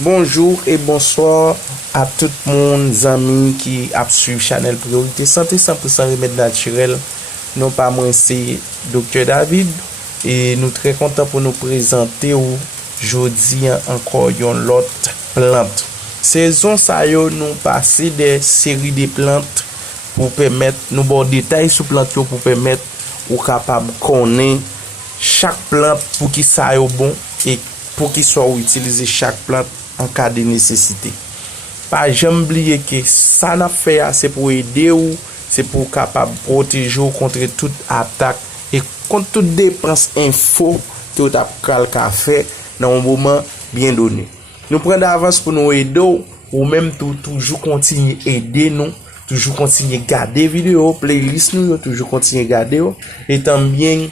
Bonjour et bonsoir à tout le monde, amis qui a suivi Chanel Priorité Santé 100% remède naturel. Non pas moi, c'est Dr. David et nous très contents pour nous présenter aujourd'hui encore une autre plante. Saison ça yo nous passer des séries de plantes pour permettre nous bon détails sur plante pour permettre ou capable connaître chaque plante pour qui ça yo bon et pour qu'il soit utilisé chaque plante en cas de nécessité. Pas jamais oublier que ça n'a fait c'est pour aider ou c'est pour capable protéger contre toute attaque et contre toute dépense info que vous avez fait dans un moment bien donné. Nous prenons d'avance pour nous aider ou même toujours continuer aider nous, toujours continuer garder vidéo, playlist nous, toujours continuer garder et bien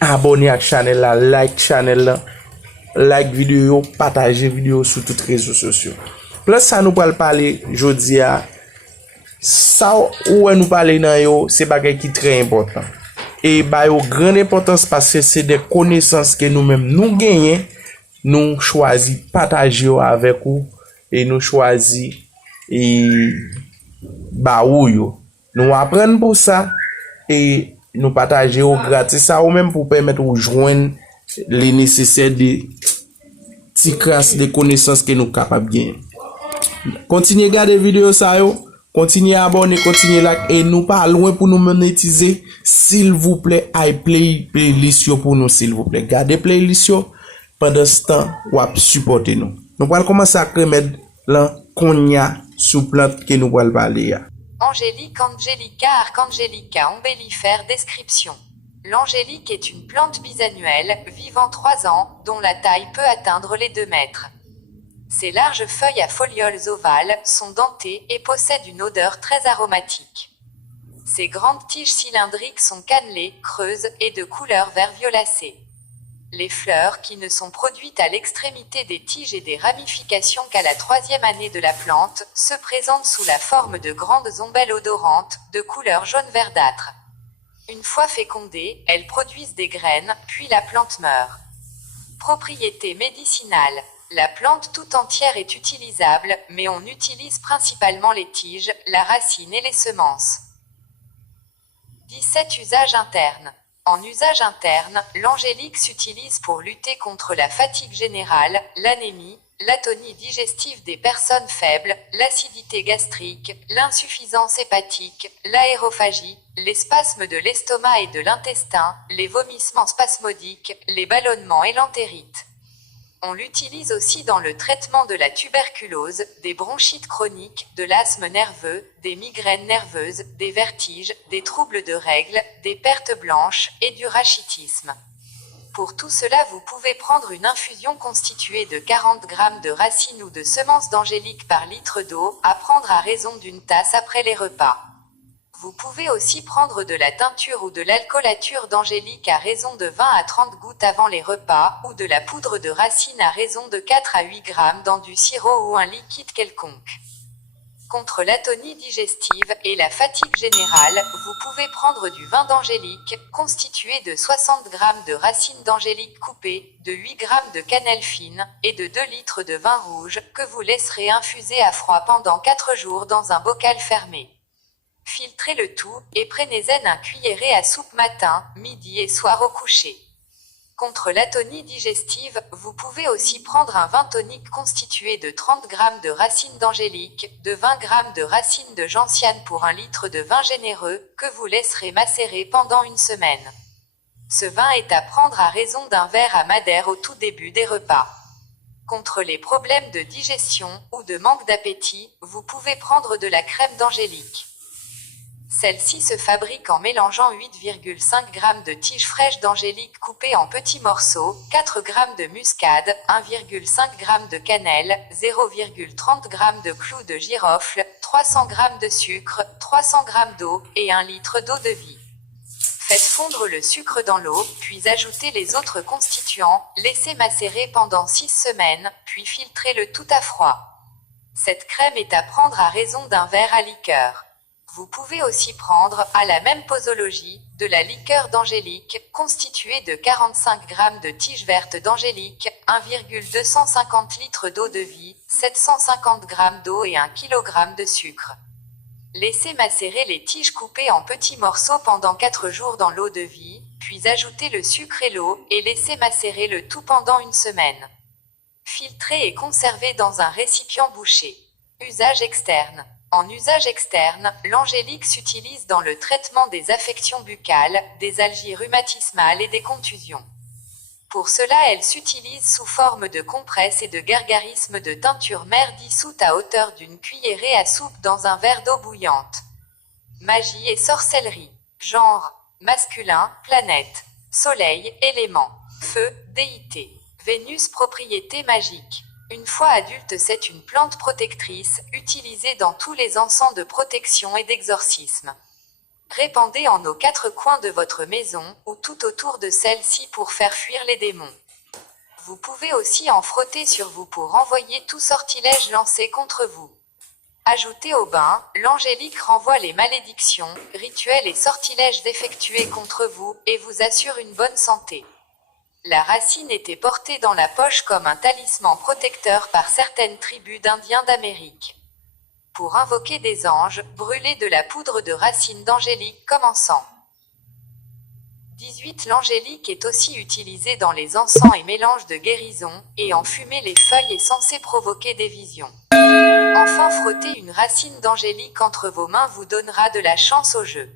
abonner à la chaîne là, like channel là, like vidéo, partager vidéo sur tous les réseaux sociaux. Plus ça nous parler aujourd'hui à ça où nous parler dans yo, c'est bagay qui très important. Et ba yo grande importance parce que c'est des connaissances que nous-mêmes nous gagnons, nous choisi partager avec vous et nous choisi et ba ou yo. Nous apprendre pour ça et nous partager au gratis ça ou même pour permettre de joindre les nécessaires de petits classes de connaissances que nous capables de gagner. Continuez à regarder vidéo ça yo, continuez à abonner, continuez à like et nous pas loin pour nous monétiser. S'il vous plaît, playlist pour nous s'il vous plaît. Gardez playlist pendant ce temps ou supporter nous. Nous allons commencer à remettre là qu'on y a sous plante que nous allons parler. Angélique Angelica Archangelica ombellifère description. L'angélique est une plante bisannuelle, vivant 3 ans, dont la taille peut atteindre les 2 mètres. Ses larges feuilles à folioles ovales sont dentées et possèdent une odeur très aromatique. Ses grandes tiges cylindriques sont cannelées, creuses et de couleur vert violacé. Les fleurs, qui ne sont produites à l'extrémité des tiges et des ramifications qu'à la 3e année de la plante, se présentent sous la forme de grandes ombelles odorantes, de couleur jaune verdâtre. Une fois fécondées, elles produisent des graines, puis la plante meurt. Propriété médicinale. La plante tout entière est utilisable, mais on utilise principalement les tiges, la racine et les semences. 17 usages internes. En usage interne, l'angélique s'utilise pour lutter contre la fatigue générale, l'anémie, l'atonie digestive des personnes faibles, l'acidité gastrique, l'insuffisance hépatique, l'aérophagie, les spasmes de l'estomac et de l'intestin, les vomissements spasmodiques, les ballonnements et l'entérite. On l'utilise aussi dans le traitement de la tuberculose, des bronchites chroniques, de l'asthme nerveux, des migraines nerveuses, des vertiges, des troubles de règles, des pertes blanches et du rachitisme. Pour tout cela, vous pouvez prendre une infusion constituée de 40 g de racines ou de semences d'angélique par litre d'eau, à prendre à raison d'une tasse après les repas. Vous pouvez aussi prendre de la teinture ou de l'alcoolature d'angélique à raison de 20 à 30 gouttes avant les repas, ou de la poudre de racine à raison de 4 à 8 g dans du sirop ou un liquide quelconque. Contre l'atonie digestive et la fatigue générale, vous pouvez prendre du vin d'angélique, constitué de 60 g de racines d'angélique coupées, de 8 g de cannelle fine, et de 2 litres de vin rouge, que vous laisserez infuser à froid pendant 4 jours dans un bocal fermé. Filtrez le tout, et prenez-en un cuilleré à soupe matin, midi et soir au coucher. Contre l'atonie digestive, vous pouvez aussi prendre un vin tonique constitué de 30 g de racines d'angélique, de 20 g de racines de gentiane pour 1 litre de vin généreux, que vous laisserez macérer pendant 1 semaine. Ce vin est à prendre à raison d'un verre à madère au tout début des repas. Contre les problèmes de digestion, ou de manque d'appétit, vous pouvez prendre de la crème d'angélique. Celle-ci se fabrique en mélangeant 8,5 g de tiges fraîches d'angélique coupées en petits morceaux, 4 g de muscade, 1,5 g de cannelle, 0,30 g de clous de girofle, 300 g de sucre, 300 g d'eau, et 1 litre d'eau de vie. Faites fondre le sucre dans l'eau, puis ajoutez les autres constituants, laissez macérer pendant 6 semaines, puis filtrez le tout à froid. Cette crème est à prendre à raison d'un verre à liqueur. Vous pouvez aussi prendre, à la même posologie, de la liqueur d'angélique, constituée de 45 g de tige verte d'angélique, 1,250 litres d'eau de vie, 750 g d'eau et 1 kg de sucre. Laissez macérer les tiges coupées en petits morceaux pendant 4 jours dans l'eau de vie, puis ajoutez le sucre et l'eau, et laissez macérer le tout pendant une semaine. Filtrez et conservez dans un récipient bouché. Usage externe. En usage externe, l'angélique s'utilise dans le traitement des affections buccales, des algies rhumatismales et des contusions. Pour cela, elle s'utilise sous forme de compresses et de gargarismes de teinture mère dissoute à hauteur d'une cuillerée à soupe dans un verre d'eau bouillante. Magie et sorcellerie. Genre. Masculin, planète. Soleil, élément. Feu, déité. Vénus, propriété magique. Une fois adulte, c'est une plante protectrice, utilisée dans tous les encens de protection et d'exorcisme. Répandez en aux 4 coins de votre maison, ou tout autour de celle-ci pour faire fuir les démons. Vous pouvez aussi en frotter sur vous pour renvoyer tout sortilège lancé contre vous. Ajoutez au bain, l'angélique renvoie les malédictions, rituels et sortilèges effectués contre vous, et vous assure une bonne santé. La racine était portée dans la poche comme un talisman protecteur par certaines tribus d'Indiens d'Amérique. Pour invoquer des anges, brûlez de la poudre de racine d'angélique comme encens. 18. L'angélique est aussi utilisée dans les encens et mélanges de guérison, et en fumer les feuilles est censé provoquer des visions. Enfin, frotter une racine d'angélique entre vos mains vous donnera de la chance au jeu.